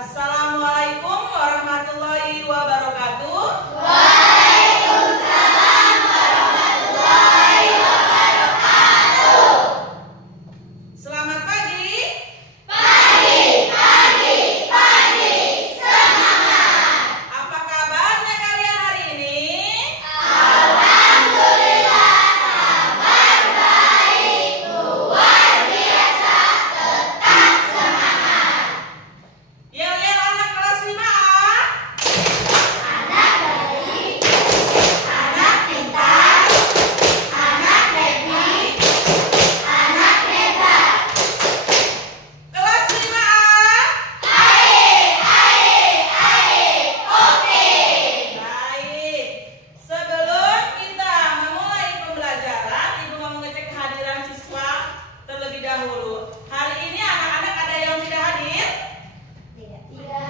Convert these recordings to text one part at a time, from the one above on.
Assalamualaikum warahmatullahi wabarakatuh. Waalaikumsalam warahmatullahi wabarakatuh. Selamat pagi. Pagi, semangat. Apa kabarnya kalian hari ini? Alhamdulillah, kabar baik, luar biasa, tetap semangat. Yel-yel anak kelas 5A. Anak baik, anak pintar, anak happy, anak hebat. Kelas 5A. Oke. Baik. Sebelum kita memulai pembelajaran, Ibu mau mengecek kehadiran siswa terlebih dahulu. Hari ini anak-anak ada yang tidak hadir?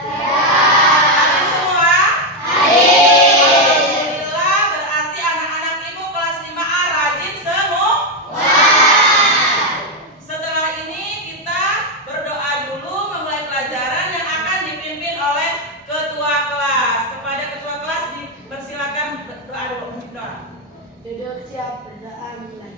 Hadir semua? Alhamdulillah, berarti anak-anak Ibu kelas 5A rajin semua. Setelah ini kita berdoa dulu memulai pelajaran yang akan dipimpin oleh ketua kelas. Kepada ketua kelas dipersilakan berdoa dulu. Doa. Duduk siap berdoa mulai.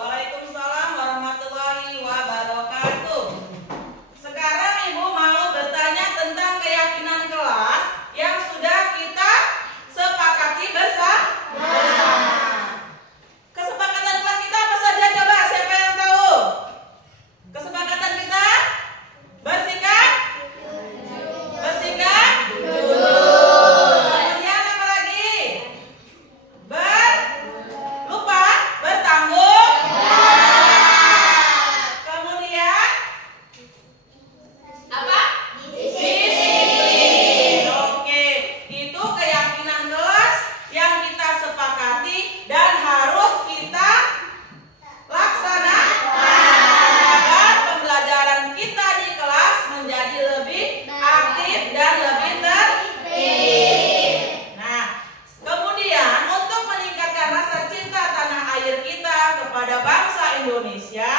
Waalaikumsalam warahmatullahi wabarakatuh. Sekarang Ibu mau bertanya tentang keyakinan kelas yang sudah kita sepakati bersama. Kesepakatan kelas kita apa saja, coba siapa yang tahu? Kesepakatan kita bersikap jujur. Kemudian apa lagi? Bertanggung. Kemudian apa? Disiplin. Oke, itu keyakinan kelas yang kita sepakati dan harus kita laksanakan agar pembelajaran kita di kelas menjadi lebih aktif dan lebih tertib. Nah, kemudian untuk meningkatkan rasa cinta tanah air kita kepada bangsa Indonesia,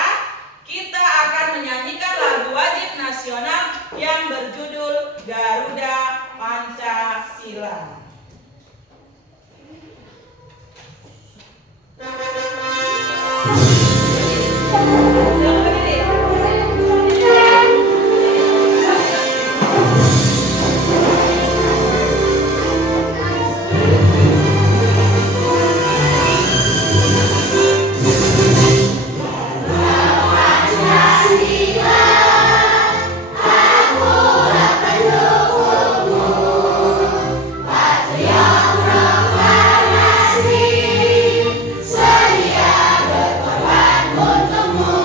kita akan menyanyikan lagu wajib nasional yang berjudul Garuda Pancasila. Silakan berdiri. Sedia berkorban untukmu.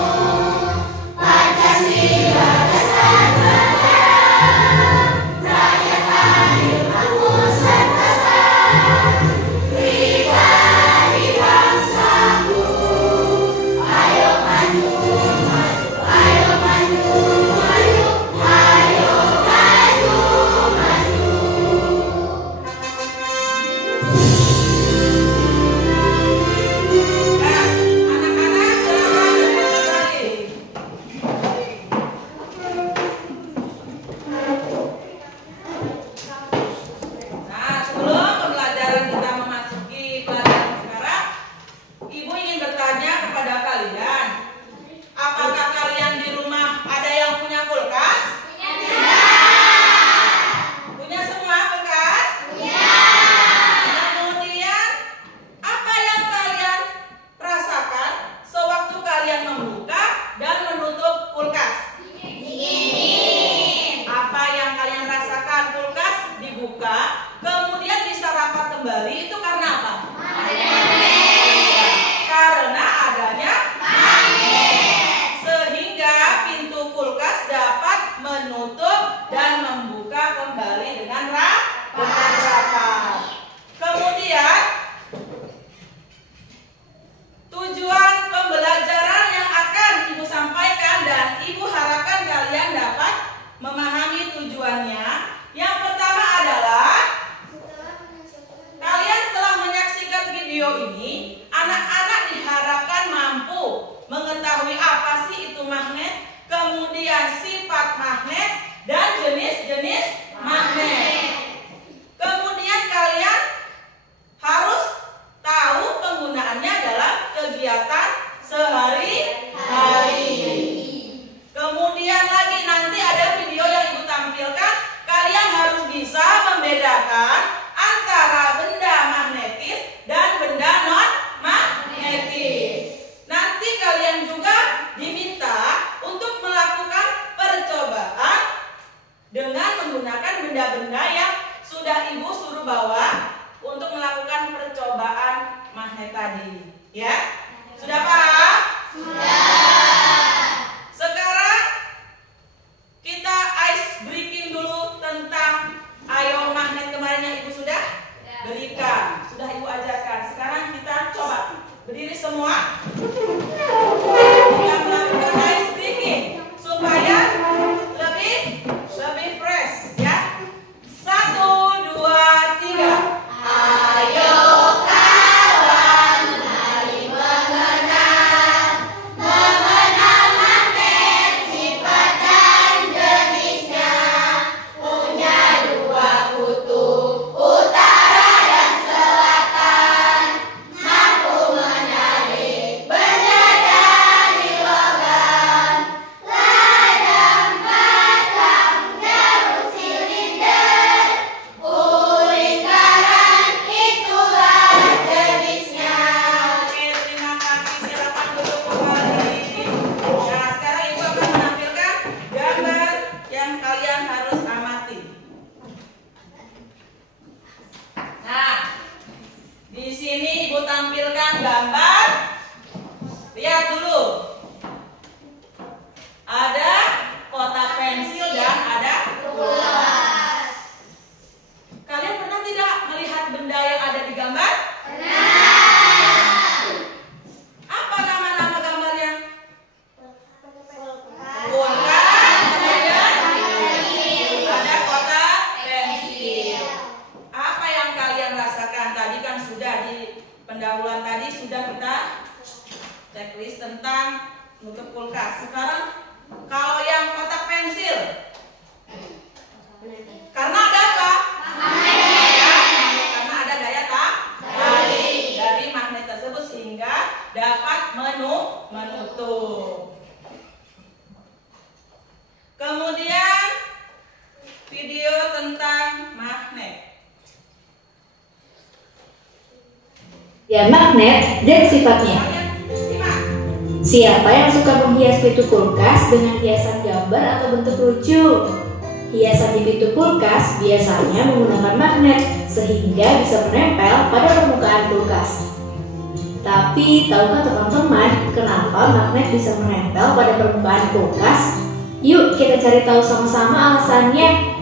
ini, anak-anak diharapkan mampu mengetahui apa sih itu magnet, kemudian sifat magnet dan jenis-jenis magnet. Kemudian kalian harus tahu penggunaannya dalam kegiatan sehari-hari. Kemudian lagi nanti ada video yang Ibu tampilkan, kalian harus bisa membedakan antara benda magnetis dan benda non magnetis. Nanti kalian juga diminta untuk melakukan percobaan dengan menggunakan benda-benda yang sudah Ibu suruh bawa untuk melakukan percobaan magnet tadi. Ya? Sudah paham? Sudah. Sekarang kita ice breaking dulu tentang ion magnet kemarin yang Ibu sudah berikan. Sudah Ibu ajarkan. Sekarang kita coba berdiri semua. Kita melakukan ice breaking supaya lebih fresh ya. 1, 2, 3. Ayo kawan, mari mengenal magnet, sifat dan jenisnya. Punya 2 kutub, utara dan selatan. Mampu menarik benda dari logam. Ladang batang jarum silinder. Lingkaran itulah jenisnya. Oke, terima kasih. Silakan duduk kembali. Nah, sekarang Ibu akan menampilkan gambar yang kalian harus amati. Nah, di sini Ibu tampilkan gambar. Lihat dulu. Ada kotak pensil dan ada kulas. Kalian pernah tidak melihat benda yang ada di gambar? Apa nama-nama gambarnya? Kulkas, kemudian ada kotak pensil. Apa yang kalian rasakan? Tadi kan sudah di pendahuluan tadi sudah kita checklist tentang nutup kulkas. Sekarang kalau yang kotak pensil, karena ada apa? Karena ada daya tarik dari magnet tersebut sehingga dapat menutup. Kemudian video tentang magnet. Ya, magnet dan sifatnya. Kalian simak. Siapa yang suka menghias pintu kulkas dengan hiasan gambar atau bentuk lucu? Hiasan di pintu kulkas biasanya menggunakan magnet sehingga bisa menempel pada permukaan kulkas. Tapi tahukah teman-teman kenapa magnet bisa menempel pada permukaan kulkas? Yuk kita cari tahu sama-sama alasannya.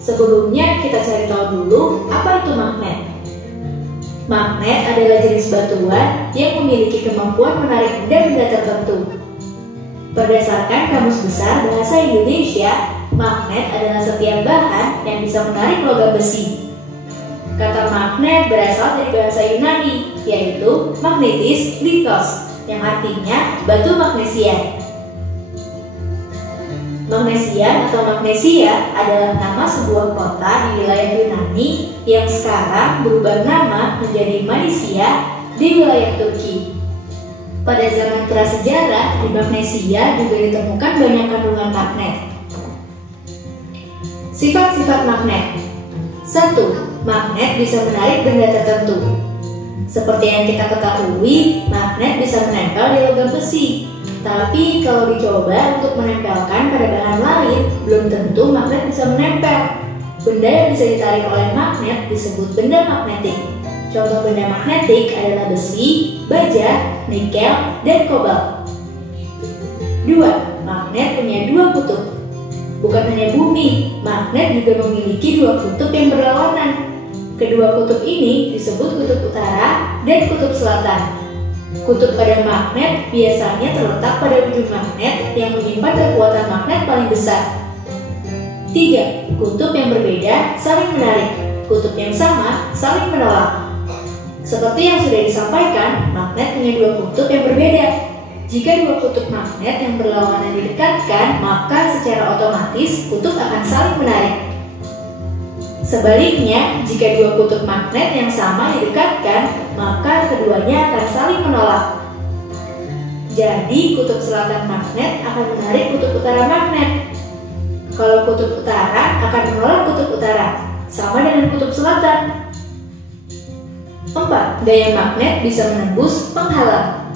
Sebelumnya kita cari tahu dulu apa itu magnet. Magnet adalah jenis batuan yang memiliki kemampuan menarik benda-benda tertentu. Berdasarkan Kamus Besar Bahasa Indonesia, magnet adalah setiap bahan yang bisa menarik logam besi. Kata magnet berasal dari bahasa Yunani, yaitu magnetis litos, yang artinya batu magnesian. Magnesian atau Magnesia adalah nama sebuah kota di wilayah Yunani yang sekarang berubah nama menjadi Manisia di wilayah Turki. Pada zaman prasejarah, di Magnesia juga ditemukan banyak kandungan magnet. Sifat-sifat magnet. 1. Magnet bisa menarik benda tertentu. Seperti yang kita ketahui, magnet bisa menempel di logam besi. Tapi kalau dicoba untuk menempelkan pada bahan lain, belum tentu magnet bisa menempel. Benda yang bisa ditarik oleh magnet disebut benda magnetik. Contoh benda magnetik adalah besi, baja, nikel, dan kobalt. 2. Magnet punya 2 kutub. Bukan hanya bumi, magnet juga memiliki 2 kutub yang berlawanan. Kedua kutub ini disebut kutub utara dan kutub selatan. Kutub pada magnet biasanya terletak pada ujung magnet yang menyimpan kekuatan magnet paling besar. 3. Kutub yang berbeda saling menarik. Kutub yang sama saling menolak. Seperti yang sudah disampaikan, magnet punya dua kutub yang berbeda. Jika dua kutub magnet yang berlawanan didekatkan, maka secara otomatis kutub akan saling menarik. Sebaliknya, jika dua kutub magnet yang sama didekatkan, maka keduanya akan saling menolak. Jadi, kutub selatan magnet akan menarik kutub utara magnet. Kalau kutub utara akan menolak kutub utara, sama dengan kutub selatan. 4. Gaya magnet bisa menembus penghalang.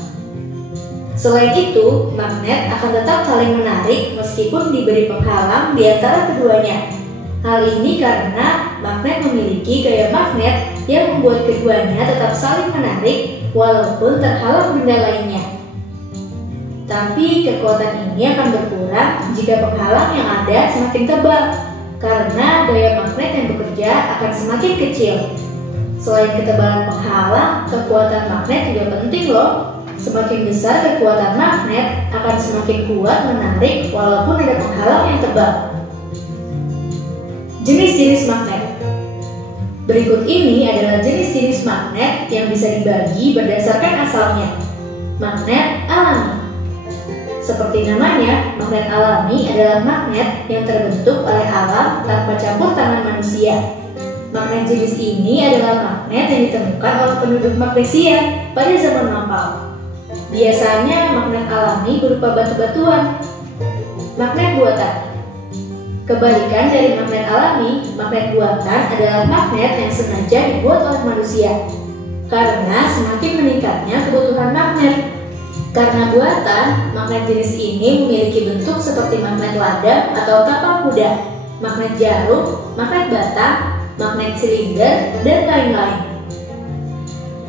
Selain itu, magnet akan tetap saling menarik meskipun diberi penghalang di antara keduanya. Hal ini karena magnet memiliki gaya magnet yang membuat keduanya tetap saling menarik walaupun terhalang benda lainnya. Tapi kekuatan ini akan berkurang jika penghalang yang ada semakin tebal, karena gaya magnet yang bekerja akan semakin kecil. Selain ketebalan penghalang, kekuatan magnet juga penting loh. Semakin besar kekuatan magnet, akan semakin kuat menarik walaupun ada penghalang yang tebal. Jenis-jenis magnet. Berikut ini adalah jenis-jenis magnet yang bisa dibagi berdasarkan asalnya. Magnet alami. Seperti namanya, magnet alami adalah magnet yang terbentuk oleh alam tanpa campur tangan manusia. Magnet jenis ini adalah magnet yang ditemukan oleh penduduk Magnesia pada zaman lampau. Biasanya magnet alami berupa batu-batuan. Magnet buatan. Kebalikan dari magnet alami, magnet buatan adalah magnet yang sengaja dibuat oleh manusia. Karena semakin meningkatnya kebutuhan magnet. Karena buatan, magnet jenis ini memiliki bentuk seperti magnet ladang atau tapak kuda, magnet jarum, magnet batang, magnet silinder, dan lain-lain.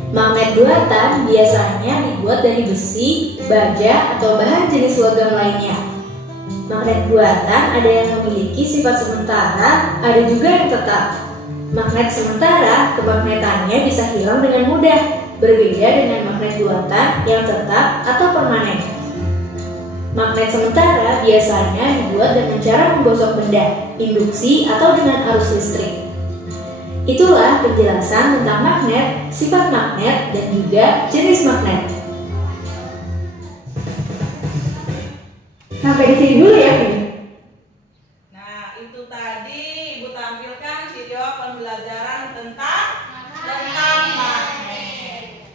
Magnet buatan biasanya dibuat dari besi, baja, atau bahan jenis logam lainnya. Magnet buatan ada yang memiliki sifat sementara, ada juga yang tetap. Magnet sementara, kemagnetannya bisa hilang dengan mudah, berbeda dengan magnet buatan yang tetap atau permanen. Magnet sementara biasanya dibuat dengan cara menggosok benda, induksi, atau dengan arus listrik. Itulah penjelasan tentang magnet, sifat magnet, dan juga jenis magnet. Sampai di sini dulu ya, Bu. Nah, itu tadi Ibu tampilkan video pembelajaran tentang magnet.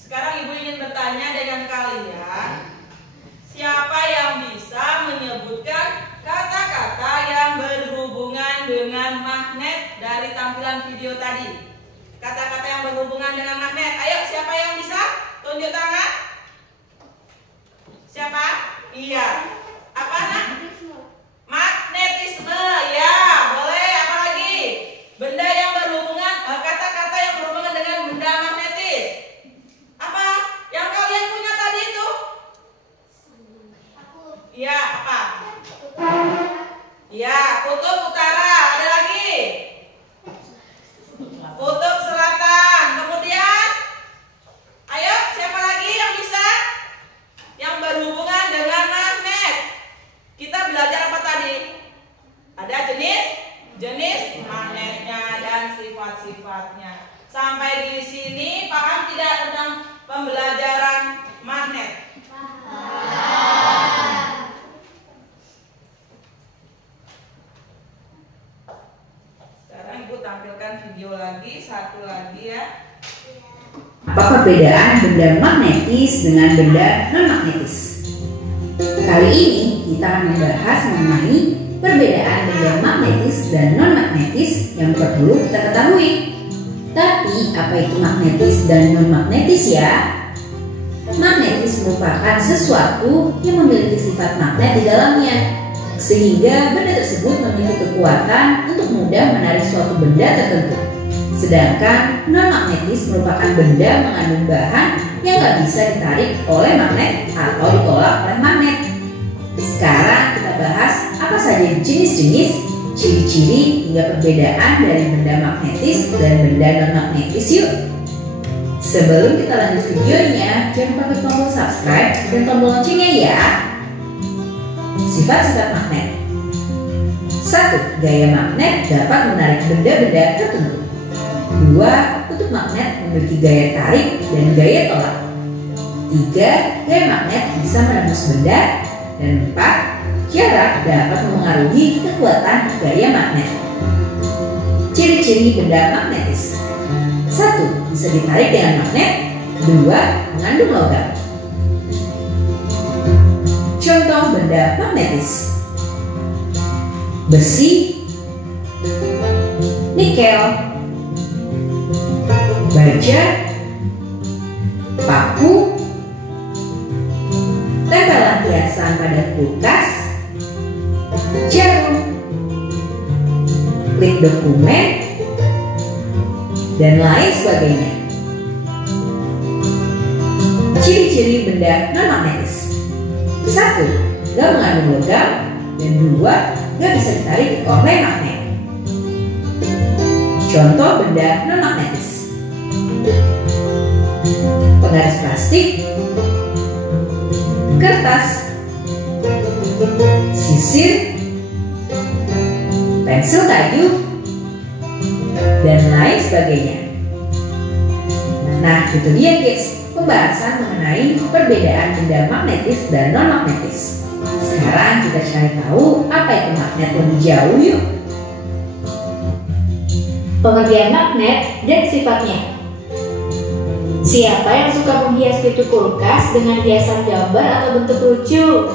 Sekarang Ibu ingin bertanya dengan kalian, siapa yang bisa menyebutkan kata-kata yang berhubungan dengan magnet dari tampilan video tadi? Kata-kata yang berhubungan dengan magnet. Ayo, siapa yang bisa? Tunjuk tangan. Siapa? Iya. Apa nak? Magnetisme. Ya, boleh. Apa lagi? Benda yang berhubungan, kata-kata yang berhubungan dengan benda magnetis. Apa? Yang kalian punya tadi itu? Iya, apa? Iya, kutub utara. Ada lagi? Kutub selatan. Kemudian, ayo, siapa lagi yang bisa? Yang berhubungan dengan magnet. Kita belajar apa tadi? Ada jenis magnetnya dan sifat-sifatnya. Sampai di sini paham tidak tentang pembelajaran magnet? Sekarang Ibu tampilkan video lagi, satu lagi ya. Apa perbedaan benda magnetis dengan benda non-magnetis? Kali ini kita akan membahas mengenai perbedaan benda magnetis dan non-magnetis yang perlu kita ketahui. Tapi apa itu magnetis dan non-magnetis ya? Magnetis merupakan sesuatu yang memiliki sifat magnet di dalamnya, sehingga benda tersebut memiliki kekuatan untuk mudah menarik suatu benda tertentu. Sedangkan non-magnetis merupakan benda mengandung bahan yang nggak bisa ditarik oleh magnet atau ditolak oleh magnet. Sekarang kita bahas apa saja jenis-jenis, ciri-ciri hingga perbedaan dari benda magnetis dan benda non-magnetis yuk. Sebelum kita lanjut videonya, jangan lupa klik tombol subscribe dan tombol loncengnya ya. Sifat-sifat magnet. 1. Gaya magnet dapat menarik benda-benda tertentu. 2. Kutub magnet memiliki gaya tarik dan gaya tolak. 3. Gaya magnet bisa menembus benda. Dan 4. Jarak dapat memengaruhi kekuatan gaya magnet. Ciri-ciri benda magnetis. 1. Bisa ditarik dengan magnet. 2. Mengandung logam. Contoh benda magnetis: besi, nikel, baja, paku, tempelan hiasan pada kulkas, jarum, klip dokumen, dan lain sebagainya. Ciri-ciri benda non-magnetis: 1. Gak mengandung logam. Dan 2. Gak bisa ditarik oleh magnet. Contoh benda non-magnetis: penggaris plastik, kertas, sisir, pensil kayu, dan lain sebagainya. Nah, itu dia kids, pembahasan mengenai perbedaan benda magnetis dan non-magnetis. Sekarang kita cari tahu apa itu magnet lebih jauh yuk. Pengertian magnet dan sifatnya. Siapa yang suka menghias pintu kulkas dengan hiasan gambar atau bentuk lucu?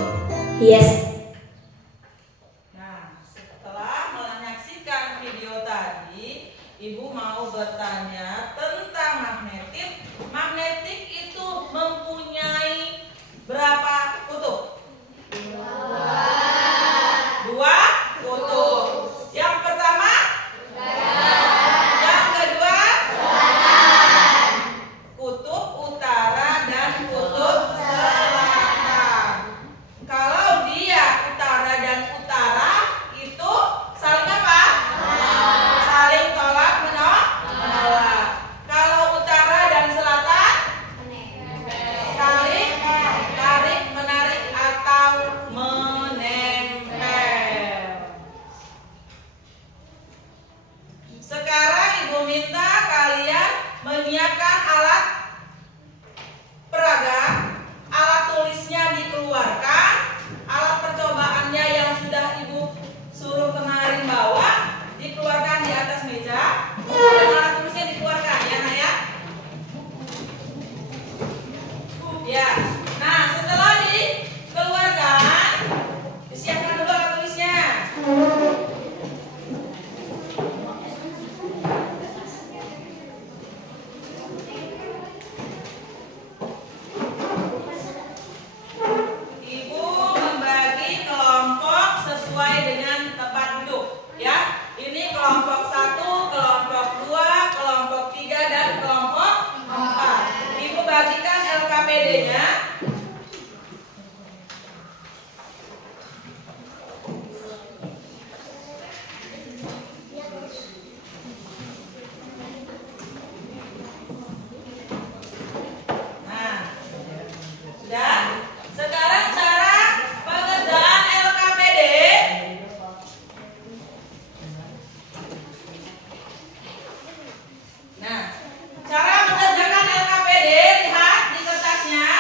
Nah, setelah menyaksikan video tadi, Ibu mau bertanya tentang magnetik. Magnetik itu mempunyai berapa kutub? 2 kutub. Yang pertama? Yang kedua? Kutub utara dan kutub selatan. Kalau dia utara dan utara itu saling apa? Saling tolak menolak. Kalau utara dan selatan saling tarik menarik atau menempel. Sekarang Ibu minta kalian menyiapkan alat peraga, alat tulisnya dikeluarkan, alat percobaannya yang sudah Ibu suruh kemarin bawa dikeluarkan di atas meja, dan alat tulisnya dikeluarkan ya Nak ya. Ya, nah setelah dikeluarkan, disiapkan dulu alat tulisnya. Ibu membagi kelompok sesuai dengan tempat duduk ya. Ini kelompok 1, kelompok 2, kelompok 3, dan kelompok 4. Ibu bagikan LKPD-nya. Nah, sudah. Sekarang cara pengerjaan LKPD. Nah, cara mengerjakan LKPD, lihat di kertasnya.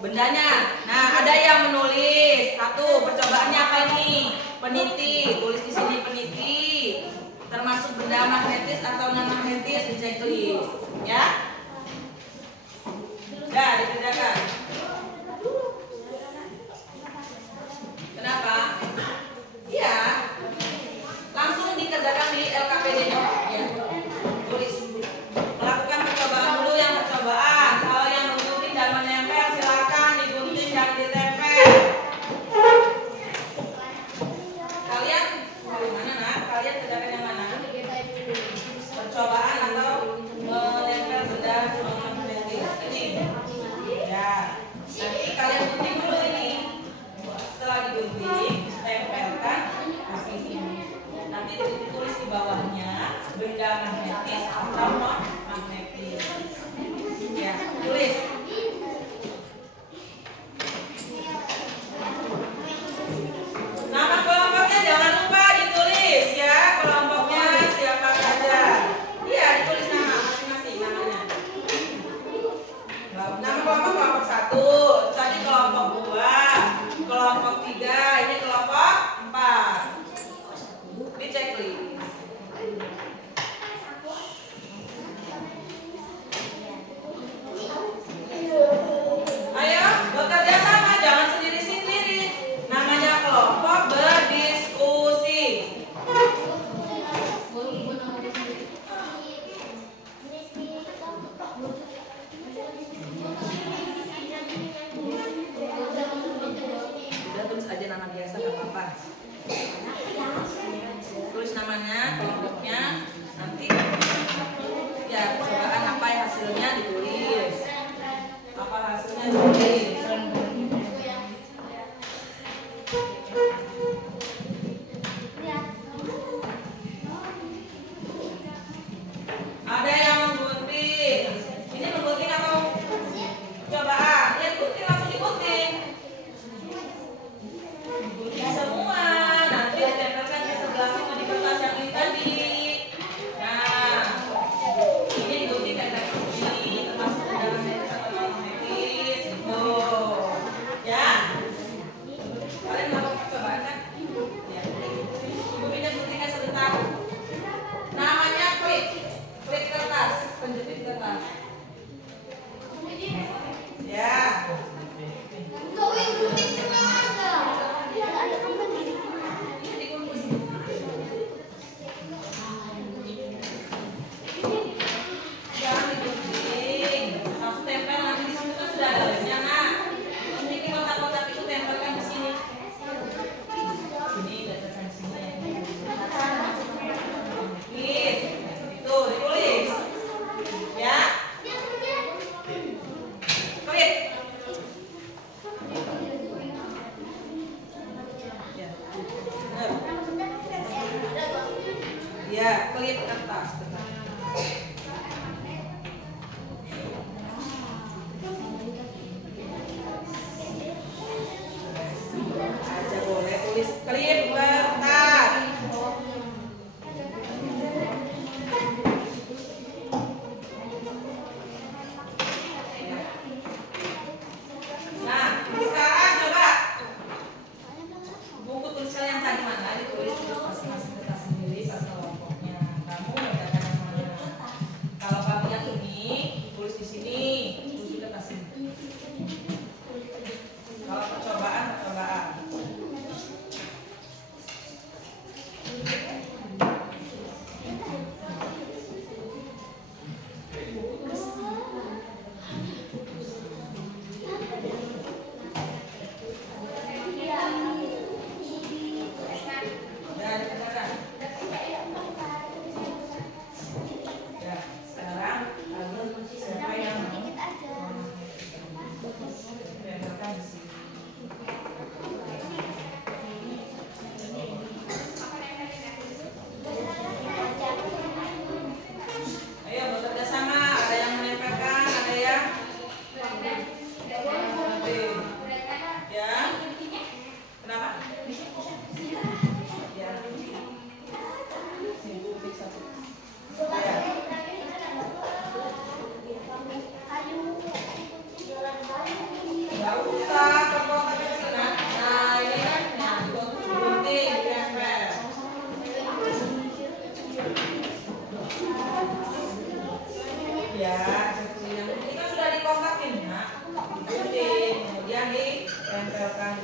bendanya. Nah, ada yang menulis. Satu, percobaannya apa ini? Peniti. Tulis di sini peniti. Termasuk benda magnetis atau non magnetis di checklist, ya. Udah dikerjakan. Kenapa? Iya. Langsung dikerjakan di LKPD-nya. Ya. Tulis. Melakukan percobaan dulu yang percobaan. Kalau yang menggunting dan menempel silakan digunting dan ditempel. Kalian dari mana, Nak? Kalian kerjakan yang mana? Percobaan atau menempel benda?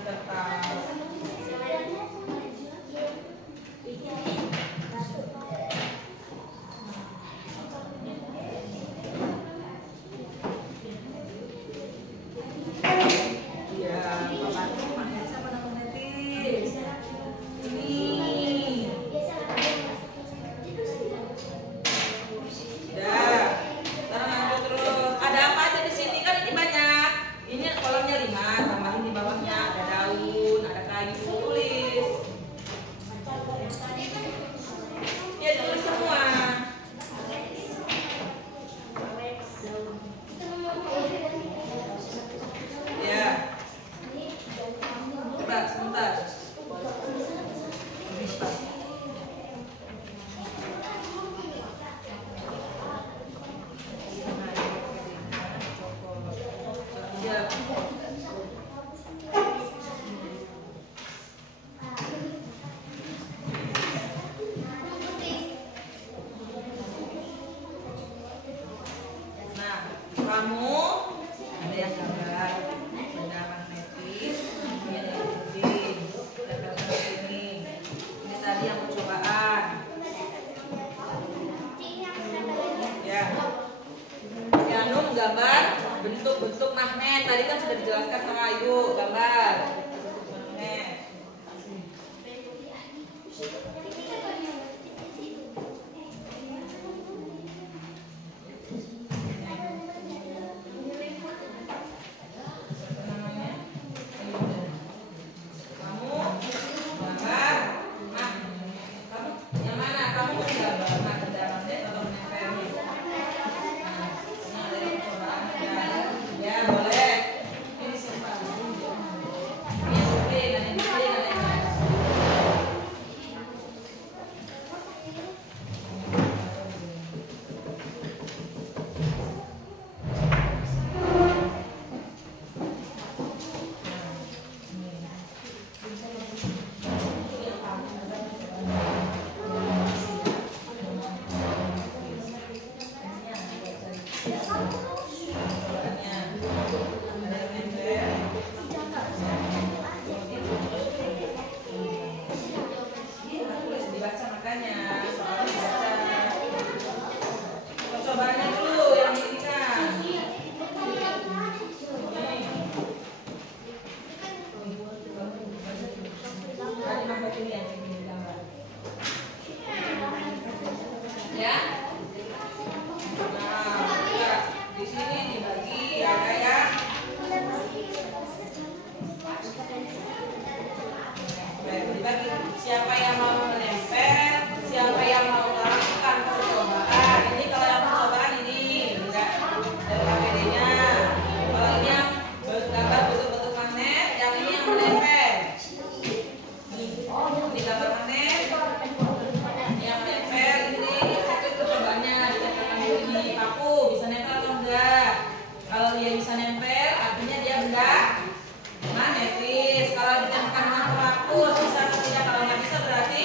kertas. Ya, papaku magnet sama magnetis. Ini. Udah. Sekarang lanjut terus. Ada apa aja di sini? Kan ini banyak. Ini kolomnya 5, tambahin di bawahnya ada daun, ada kayu, tulis. Ya tulis semua. Ya. Coba sebentar. Ya. Nah, kamu ada yang gambar benda magnetis, ini ada yang ikutin, ada gambar sini. Ini tadi yang percobaan. Ya. Yanum gambar bentuk-bentuk magnet. Tadi kan sudah dijelaskan sama Ayu, gambar bentuk magnet. Kamu gambar, kamu yang mana? Kamu mau gambar benda magnet atau menempel? Nah, dari percobaan ya boleh. Ini siapa? Ini yang gede, ada yang gede, ada yang gede. Dibaca makanya, soalnya dibaca. Percobaannya dulu yang diinginkan. Tadi magnet ini yang gambar. Ya. Nah, ya. Di sini dibagi ada yang dibagi siapa yang mau menempel, siapa yang mau melakukan percobaan. Ini kalau yang percobaan ini enggak dari KPD-nya. Kalau ini yang gambar bentuk-bentuk magnet, yang ini yang menempel. Ini gambar magnet, ini yang menempel. Ini ikut percobaannya, ditempelkan ini paku bisa nempel atau enggak. Kalau dia bisa nempel, artinya dia benda magnetis. Kalau ditempelkan dengan paku bisa atau tidak. Kalau nggak bisa berarti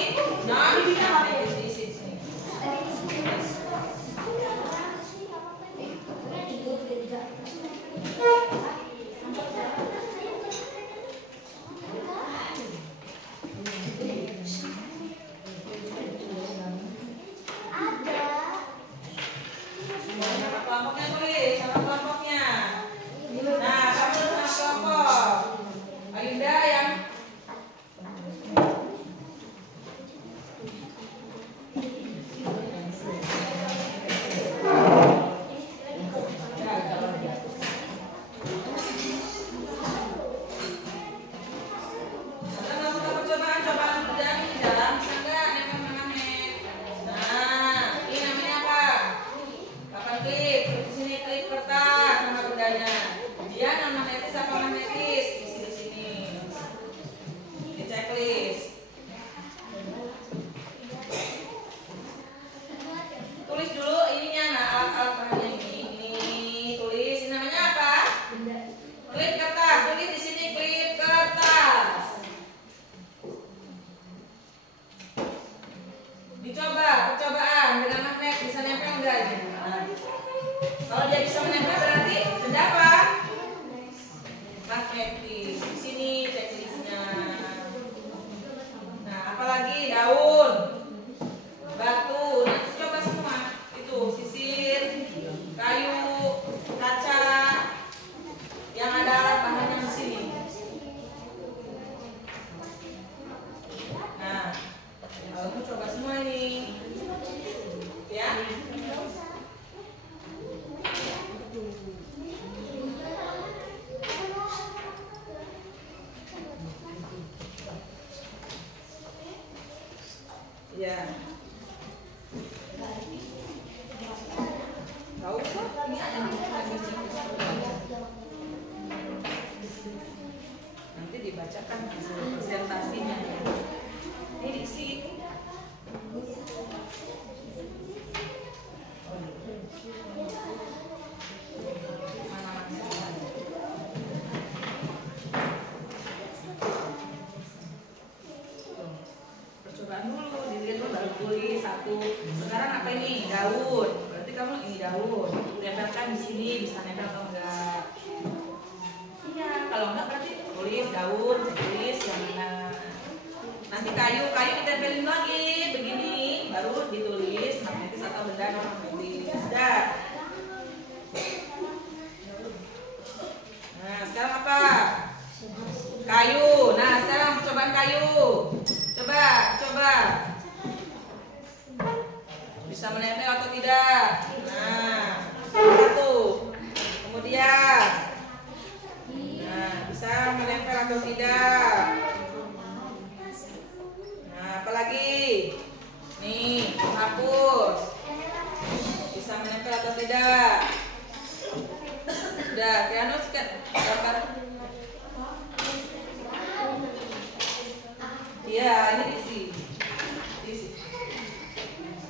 daun. Berarti kamu ini daun. Tempelkan di sini, bisa nempel atau enggak? Iya, kalau enggak berarti tulis daun, tulis yang mana. Nanti kayu ditempelin lagi begini, baru ditulis magnetis atau benda non magnetis. Sudah. Nah, sekarang apa? Kayu. Nah, sekarang percobaan kayu. Coba. Bisa menempel atau tidak? Nah, satu. Kemudian, nah, bisa menempel atau tidak? Nah, apalagi? Nih, hapus. Bisa menempel atau tidak? Sudah, Piano gambar. Iya, ini diisi.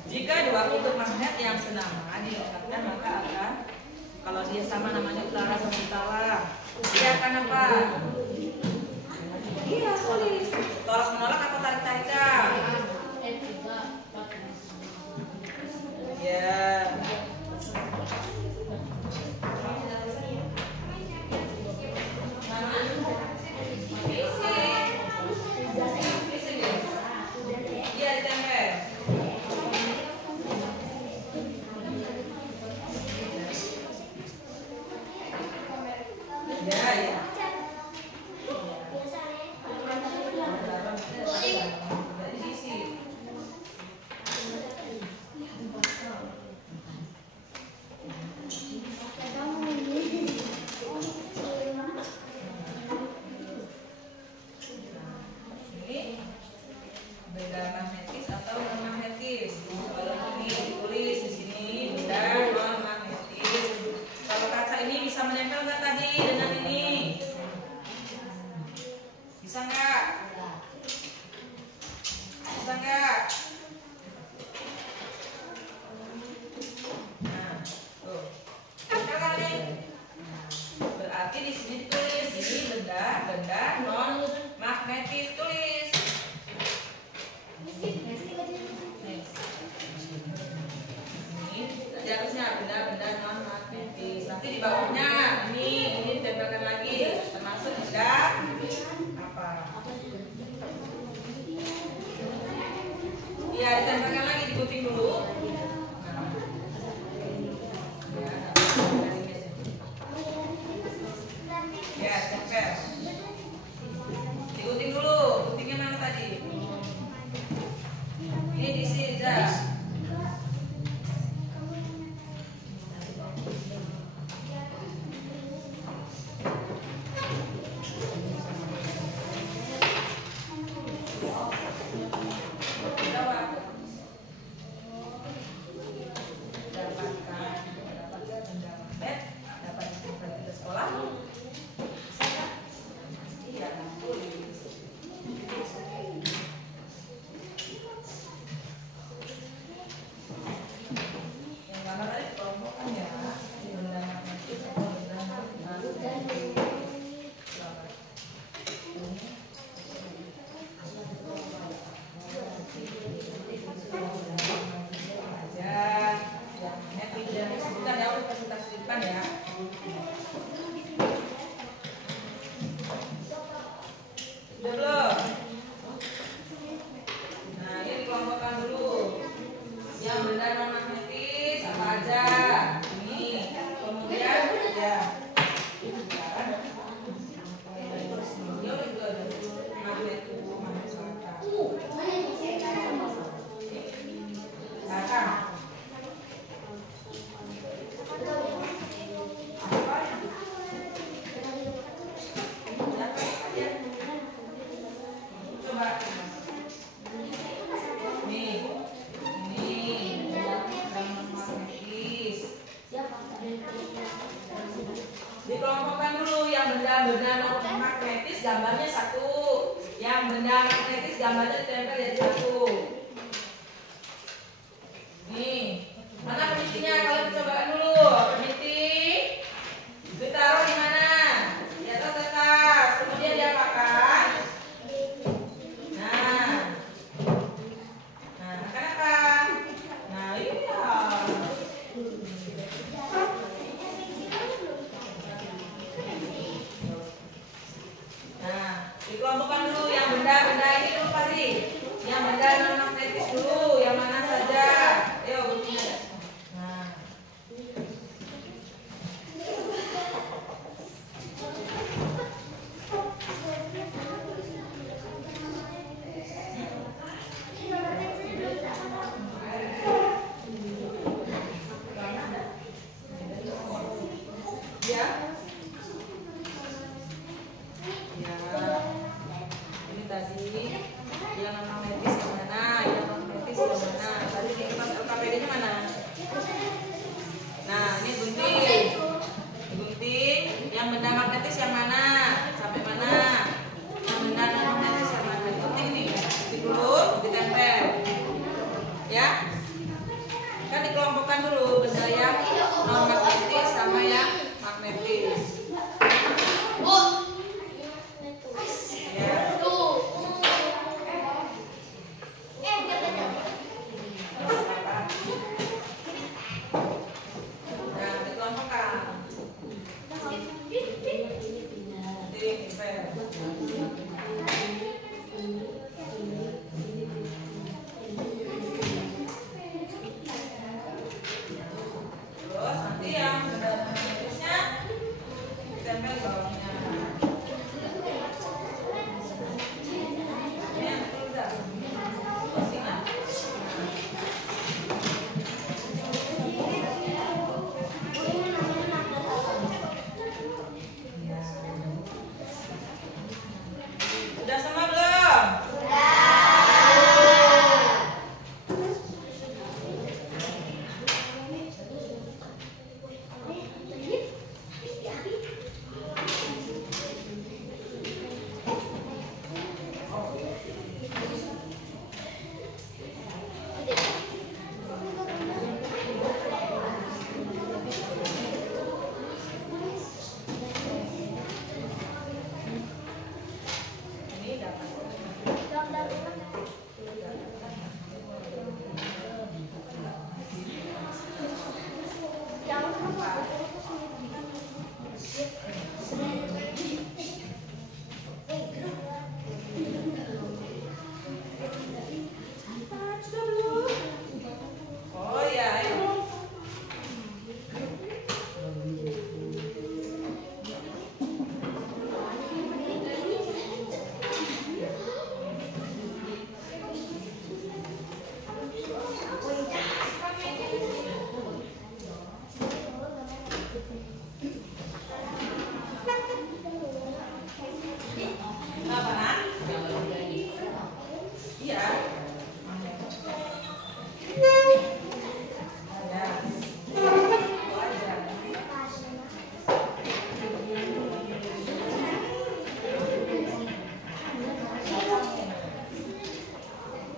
Jika dua kutub magnet yang senama dilekatkan, maka akan, kalau dia sama namanya utara sama utara, dia akan apa? Iya, tulis. Tolak menolak apa tarik tarikan? Ya. Iya, ditempel. Ya. Benda magnetis atau non magnetis. Kalau ini ditulis di sini benda non magnetis. Kalau kaca ini bisa menempel nggak tadi dengan ini? Bisa nggak? Bisa nggak? Nah, tuh. Sekarang nih. Berarti di sini ditulis ini benda non magnetis, tulis. Ini harusnya benda-benda non magnetis. Nanti di bawahnya ini ditempelkan lagi, termasuk benda apa? Iya, ditempelkan lagi, digunting dulu. Ya, tempel. Digunting dulu. Guntingnya mana tadi? Ini diisi aja. Dikelompokkan dulu yang benda-benda non magnetis gambarnya satu, yang benda magnetis gambarnya ditempel jadi satu. Nih, mana penitinya? Kalian cobakan dulu. Peniti ditaruh di mana? Di atas kertas. Kemudian diapakan? Nah, kenapa? Nah, iya. Yang benda magnetis yang mana? Sampai mana? Yang benda non magnetis yang mana? Penting nih. Titik dulu, ditempel. Ya. Kan dikelompokkan dulu benda yang non magnetis sama yang magnetis. Ya. Nah, dikelompokkan. Terus nanti yang benda magnetisnya ditempel di bawahnya. Ini yang udah. Terus ingat. Sudah semua belum? Ini dapat. Oh ya, ayo. Kenapa, Nak? Iya. Ya. Oh, aja.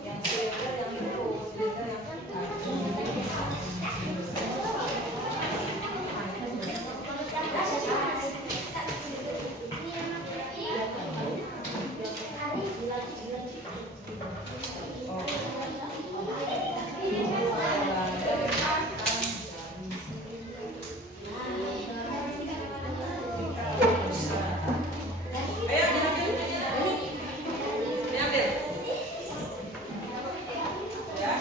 Yang silinder yang itu, silinder yang ayo diambil. Diambil. Ya.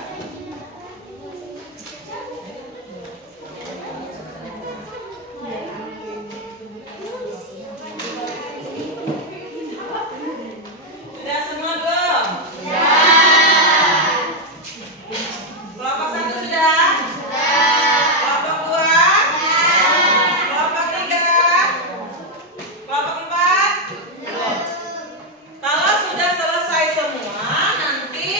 Sudah semua belum? Kelompok 1 sudah? Kelompok 2? Kelompok 3? Kelompok 4? Belum. Kalau sudah selesai semua, nanti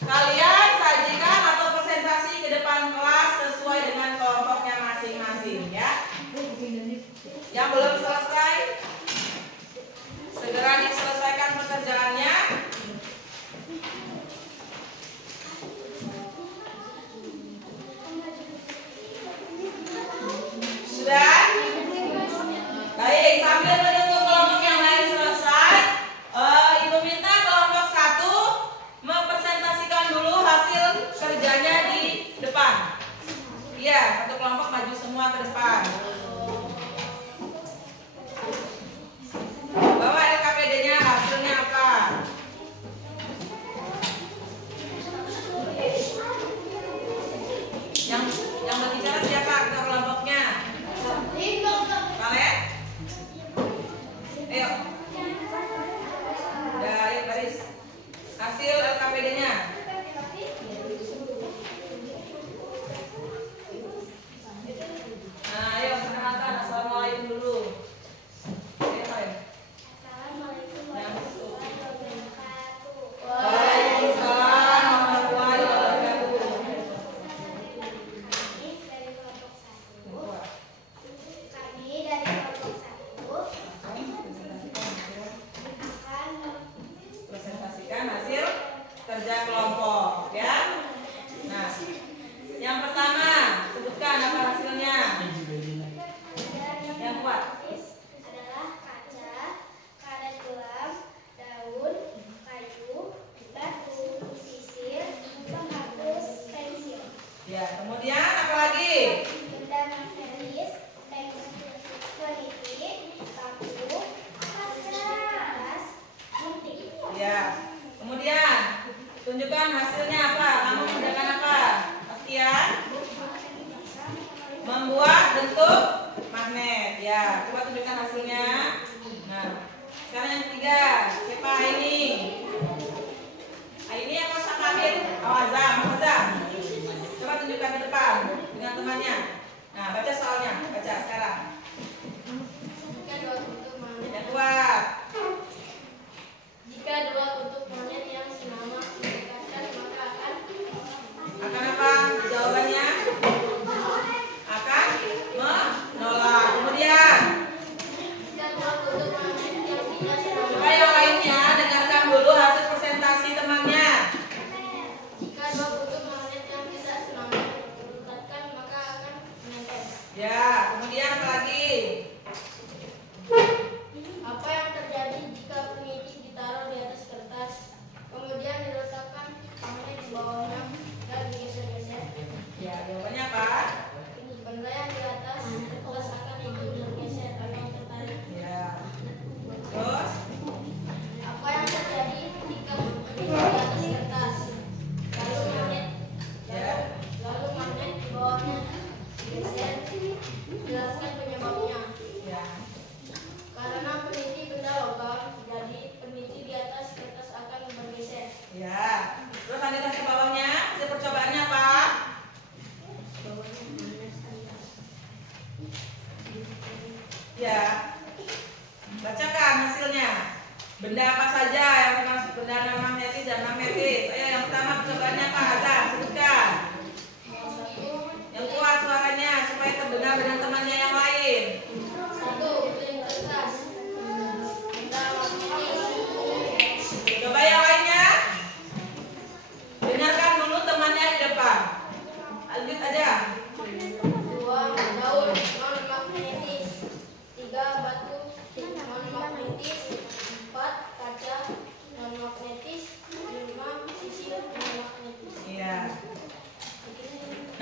kalian sajikan atau presentasi ke depan kelas sesuai dengan kelompoknya masing-masing ya. Yang belum selesai, segera diselesaikan pekerjaannya. Sudah? Baik, sambil menunggu kelompok yang lain selesai, Ibu minta kelompok 1 mempresentasikan dulu hasil kerjanya di depan. Iya, satu kelompok maju semua ke depan. Bawa LKPD-nya, hasilnya apa? Yang berbicara siapa? Ketua kelompoknya? Kalian? Tunjukkan hasilnya apa? Kamu mengerjakan apa? Pastian? Membuat bentuk magnet. Ya, coba tunjukkan hasilnya. Nah, sekarang yang ketiga. Siapa ini? Ini apa Sakabit? Azam. Coba tunjukkan di depan dengan temannya. Nah, baca soalnya. Baca sekarang. Yang kuat. Jika dua kutub magnet yang senama didekatkan, maka Akan apa? Jawabannya? Akan menolak. Kemudian, jika dua kutub magnet yang tidak senama, coba yang lainnya dengarkan dulu hasil presentasi temannya. jika dua kutub magnet yang tidak senama didekatkan, maka akan menyempit. Ya, kemudian apa lagi? Apa yang terjadi jika peniti ditaruh di atas kertas, kemudian diletakkan magnet di bawahnya dan digeser-geser? Ya, jawabannya apa? Benda yang di atas kertas akan ikut bergeser atau tertarik. Ya. Terus? Apa yang terjadi jika peniti di atas kertas, lalu magnet di bawahnya digeser? Jelaskan penyebabnya. Ya. Karena peniti benda logam, jadi peniti di atas kertas akan bergeser. Ya. Terus lanjut ke bawahnya. Hasil percobaannya apa? Ya. Bacakan hasilnya. Benda apa saja yang termasuk benda non magnetis dan magnetis? Ayo yang pertama percobaannya apa? Azam, sebutkan. Yang kuat suaranya supaya terdengar dengan temannya yang lain. 1. Film kertas. Benda magnetis. Coba yang lainnya. Dengarkan dulu temannya di depan. Lanjut aja. 2. Daun non magnetis. 3. Batu non magnetis. 4. Kaca non magnetis. 5. Sisir non magnetis. Iya.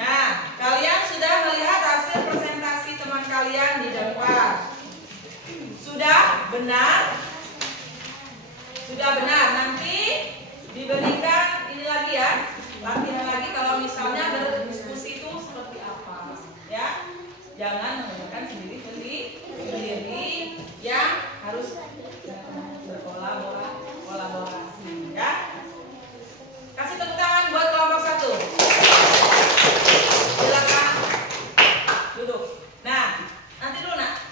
Nah, kalian sudah melihat hasil presentasi teman kalian di depan. Sudah benar? Sudah benar. Nanti diberikan ini lagi ya, latihan lagi kalau misalnya berdiskusi itu seperti apa, ya. Jangan menggunakan sendiri yang harus berkolaborasi, ya. Kasih tepuk tangan buat kelompok 1. Silakan duduk. Nah, nanti dulu nak.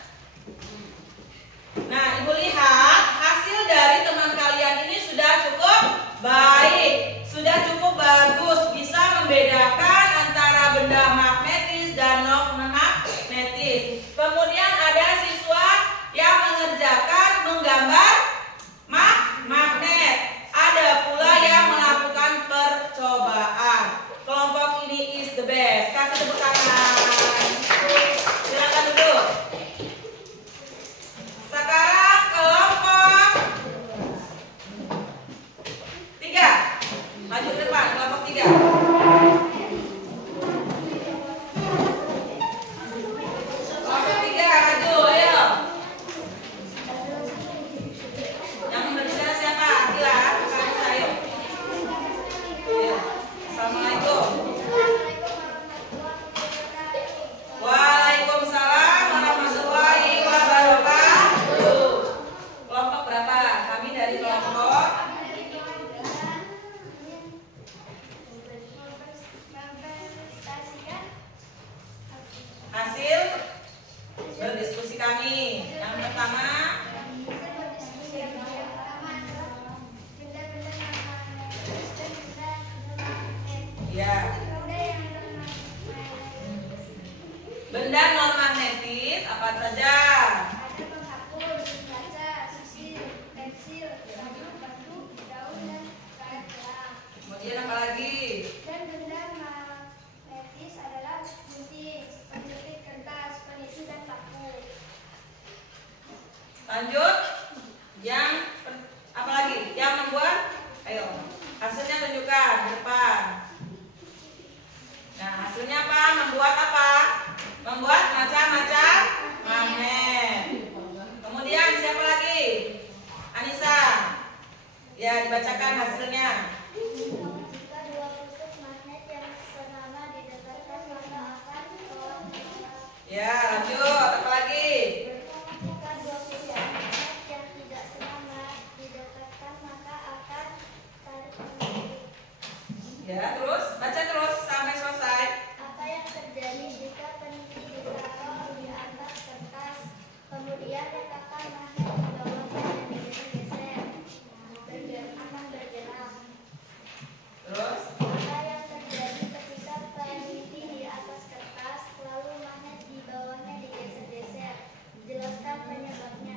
Nah, ibu lihat hasil dari teman kalian ini sudah cukup baik, sudah cukup bagus, bisa membedakan antara benda magnetis dan non magnetis. Kemudian ada siswa yang mengerjakan menggambar magnet. Ada pula yang melakukan percobaan. Kelompok ini is the best. Kasih tepuk tangan. Silakan duduk. Sekarang kelompok 3. Maju ke depan, kelompok 3. Kelompok 3, maju, ayo. Yang berbicara siapa? Akila, ayo. Assalamualaikum. Waalaikumsalam warahmatullahi wabarakatuh. Kelompok berapa? Kami dari kelompok hasil berdiskusi kami. Yang pertama, ya, benda non magnetis apa saja? Kemudian apa lagi? Dan benda magnetis adalah gunting, penjepit kertas, penisi, dan paku. Lanjut. Yang apa lagi? Yang membuat? Ayo, hasilnya tunjukkan di depan. Nah, hasilnya apa? Membuat apa? Membuat macam-macam magnet. Kemudian siapa lagi? Anissa. Ya, dibacakan hasilnya. Kemudian letakkan magnet di bawahnya dan digeser-geser akan bergerak. Terus? Apa yang terjadi ketika peneliti di atas kertas lalu magnet di bawahnya digeser-geser? Jelaskan penyebabnya.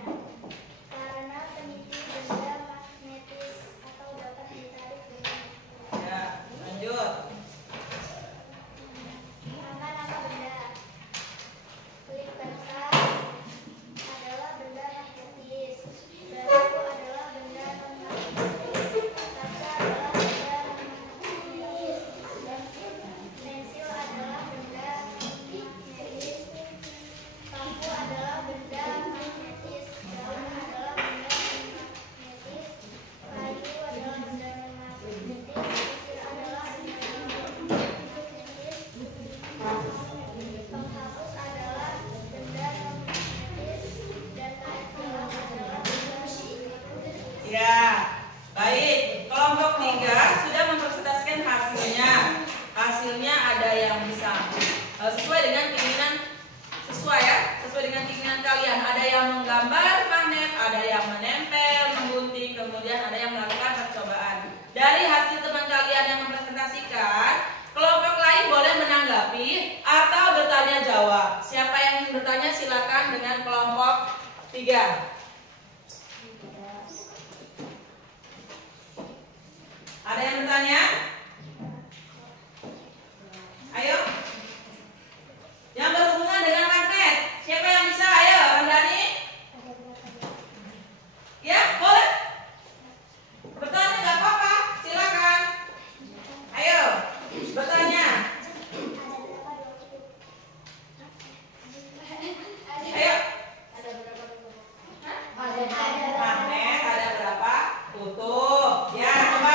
Karena peneliti benda magnetis atau dapat ditarik dengan Ya, lanjut. nama-nama benda. Klip kertas adalah benda magnetis. Batu adalah benda non-magnetis. Kaca adalah benda non-magnetis. Dan pensil adalah benda magnetis. Paku adalah benda magnetis. Daun adalah benda non-magnetis. Kayu adalah benda non-magnetis. Pasir adalah benda non-magnetis. Penghapus adalah benda non-magnetis. Dan tarik gelas adalah benda non-magnetis. Ya, baik. Kelompok 3 sudah mempresentasikan hasilnya. Hasilnya ada yang bisa sesuai dengan keinginan sesuai dengan keinginan kalian. Ada yang menggambar magnet, ada yang menempel, menggunting, kemudian ada yang melakukan percobaan. Dari hasil teman kalian yang mempresentasikan, kelompok lain boleh menanggapi atau bertanya jawab. Siapa yang ingin bertanya silakan dengan kelompok 3. Ada yang bertanya? Ayo. Yang berhubungan dengan magnet. Siapa yang bisa? Ayo, Ramdhani. Ya, boleh. Bertanya nggak apa-apa. Silakan. Ayo, bertanya. Ayo. Magnet ada berapa kutub? Ya, coba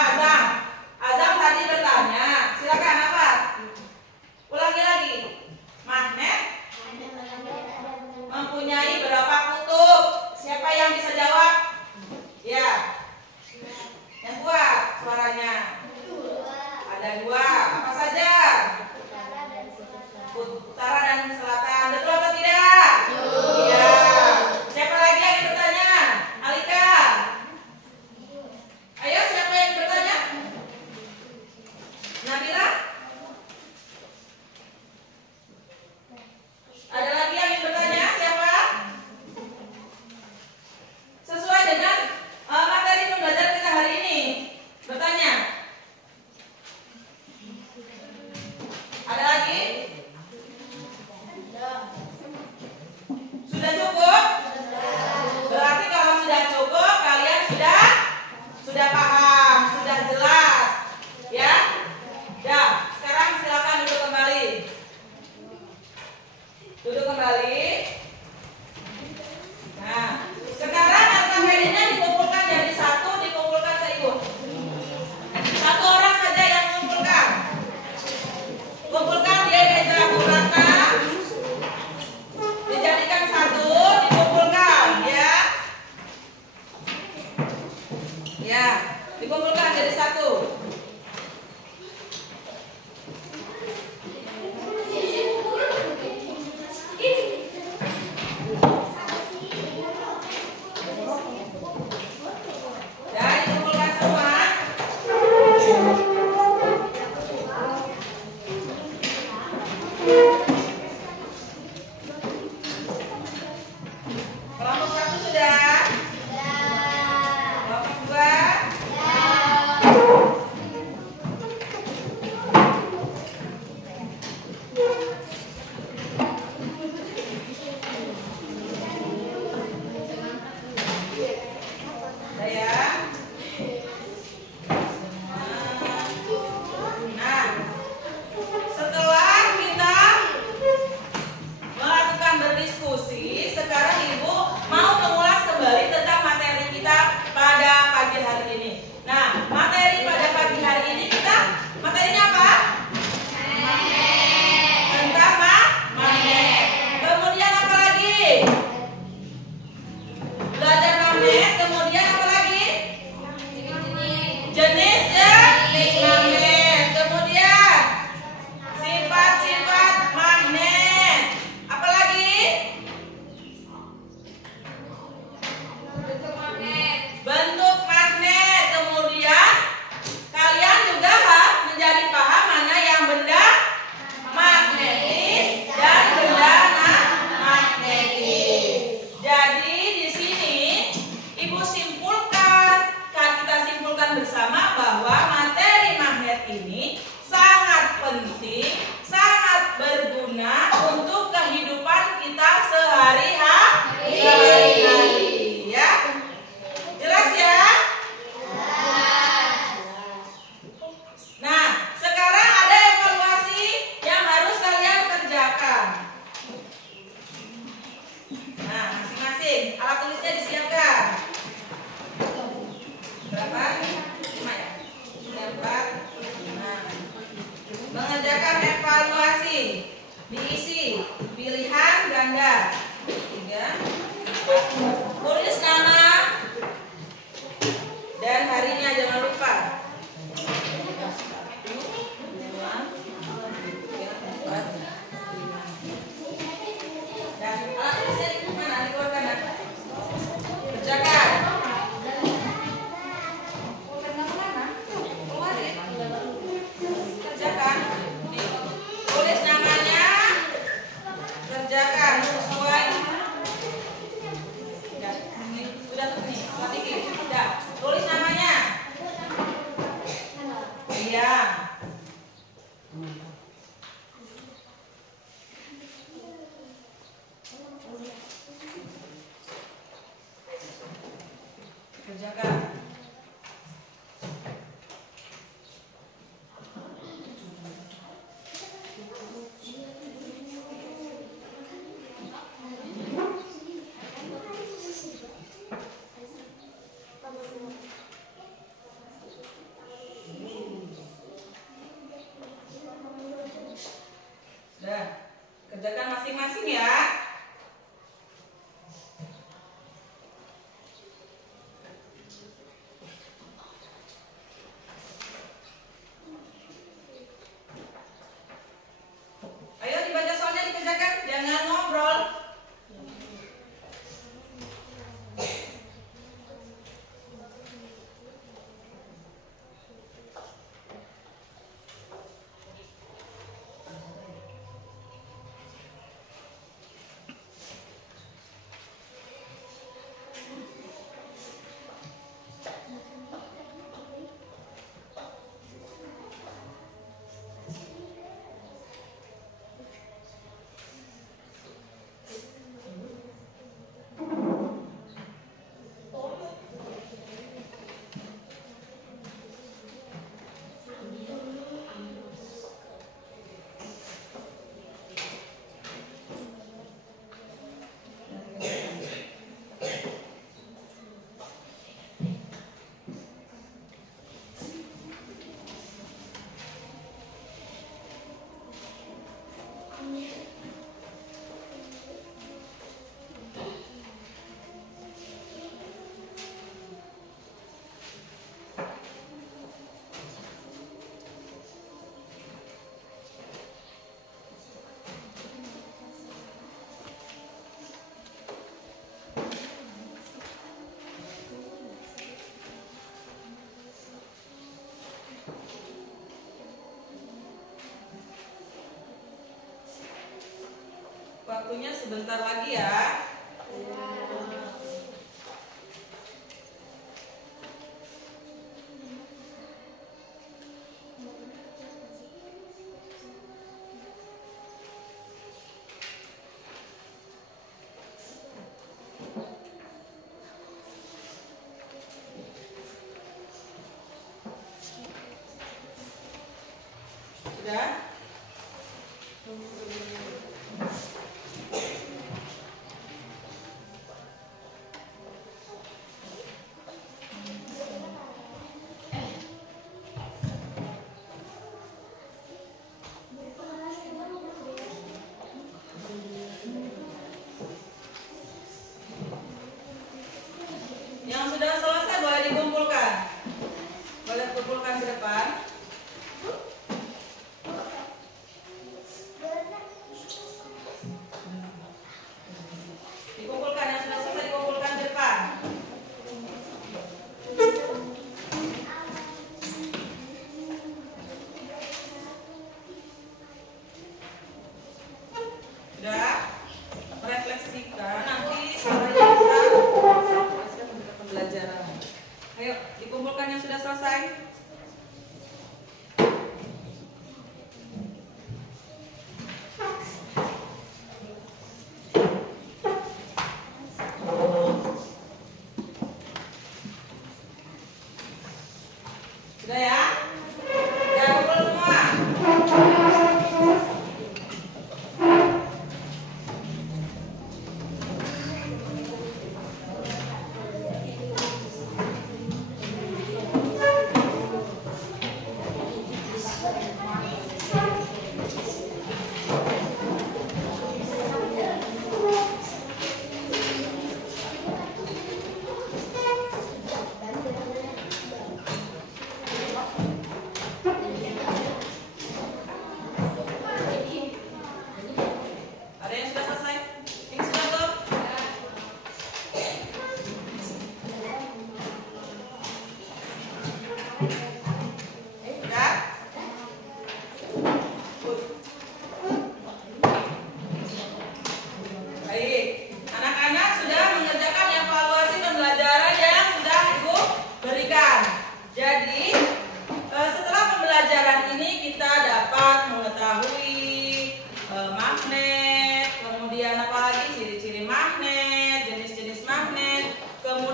Azam. Alat tulisnya disiapkan. Berapa? 5 ya? 4, 5. Mengerjakan evaluasi. Diisi pilihan ganda. 3, 4. Tulis nama dan harinya, jangan lupa. Dan alat tulisnya di mana? Di keluar kanan. Kerjakan. Kerjakan. Tulis namanya. Kerjakan sesuai. Sudah nih, latih. Sudah. Tulis namanya. Iya. Kerjakan. Sudah. Kerjakan masing-masing ya. Ayo dibaca soalnya, dikerjakan, jangan ngobrol. Waktunya sebentar lagi ya. Sudah?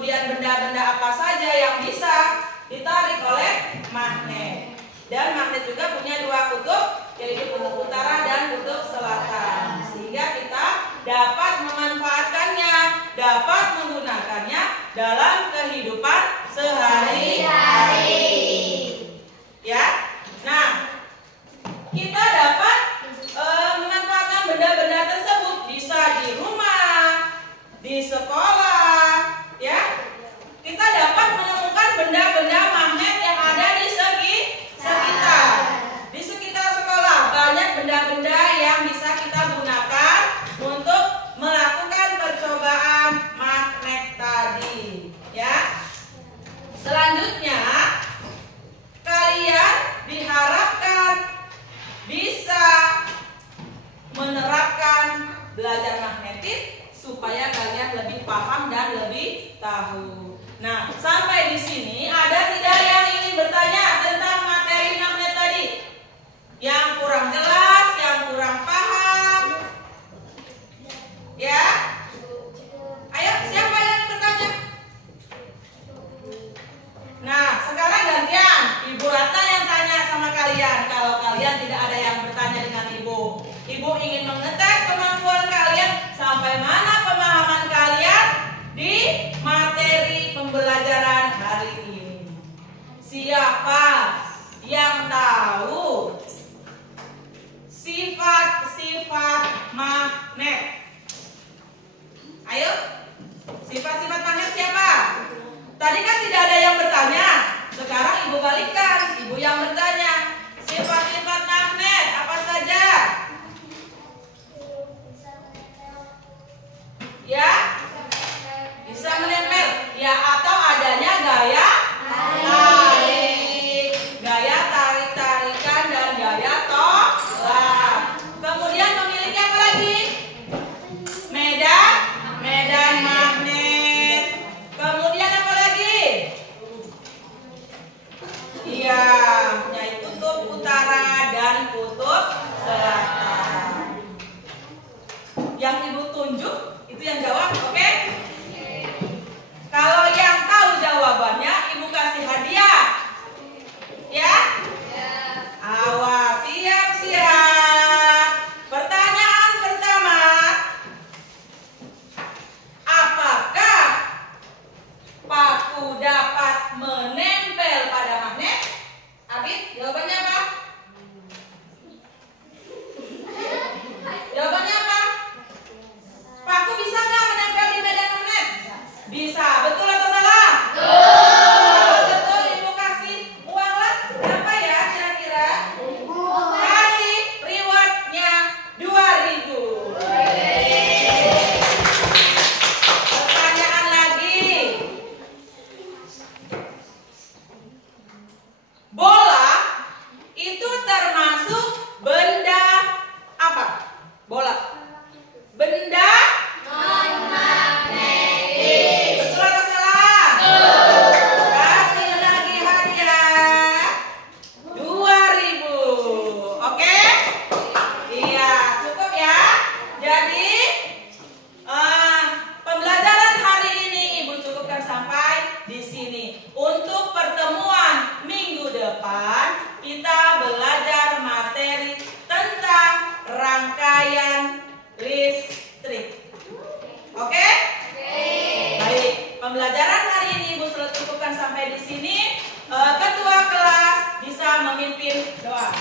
kemudian benda-benda apa saja yang bisa ditarik oleh magnet. Dan magnet juga punya dua kutub, yaitu kutub utara dan kutub selatan. Sehingga kita dapat memanfaatkannya, dapat menggunakannya dalam kehidupan sehari-hari. Ya. Nah, kita dapat memanfaatkan benda-benda tersebut bisa di rumah, di sekolah, ya. Kita dapat menemukan benda-benda magnet yang ada di sekitar. Di sekitar sekolah banyak benda-benda yang bisa kita gunakan untuk melakukan percobaan magnet tadi, ya. Selanjutnya, kalian diharapkan bisa menerapkan belajar magnetik supaya kalian lebih paham dan lebih tahu. Nah, sampai di sini ada tidak yang ingin bertanya tentang materi magnet tadi? Yang kurang jelas, yang kurang paham? Ya? Ayo, siapa yang bertanya? Nah, sekarang gantian. Ibu Ratna yang tanya sama kalian. Kalau kalian tidak ada yang bertanya dengan Ibu, Ibu ingin mengetes kemampuan kalian sampai mana pemahaman kalian di materi pembelajaran hari ini. Siapa yang tahu sifat-sifat magnet? Ayo, sifat-sifat magnet siapa? Tadi kan tidak ada yang bertanya. Sekarang Ibu balikkan, Ibu yang bertanya. Sifat-sifat magnet apa saja? Ya? Bisa menempel. Ya, atau adanya gaya tarik. Gaya tarik-tarikan dan gaya tolak. Kemudian memiliki apa lagi? Medan magnet. Kemudian apa lagi? Iya, punya kutub utara dan kutub selatan. Yang Ibu tunjuk itu yang jawab, oke? Kalau yang tahu jawabannya, Ibu kasih hadiah. Ya? Awas, siap-siap. Pertanyaan pertama, apakah paku dapat menempel pada magnet? Adit, jawabannya apa? Jawabannya apa? Paku bisa nggak menempel di medan magnet? Bisa, betul atau salah? Betul. Betul, Ibu kasih uang lah. Berapa ya kira-kira? Kasih rewardnya 2.000. Pertanyaan lagi. Bola itu termasuk benda apa? Bola. Benda non-magnetik. Betul atau salah? Betul. Kasih lagi hadiah 2.000. Oke? Iya, cukup ya. Jadi pembelajaran hari ini Ibu cukupkan sampai di sini. Untuk pertemuan minggu depan kita belajar materi tentang rangkaian listrik. Oke? Baik, pembelajaran hari ini Ibu cukupkan sampai di sini. Ketua kelas bisa memimpin doa.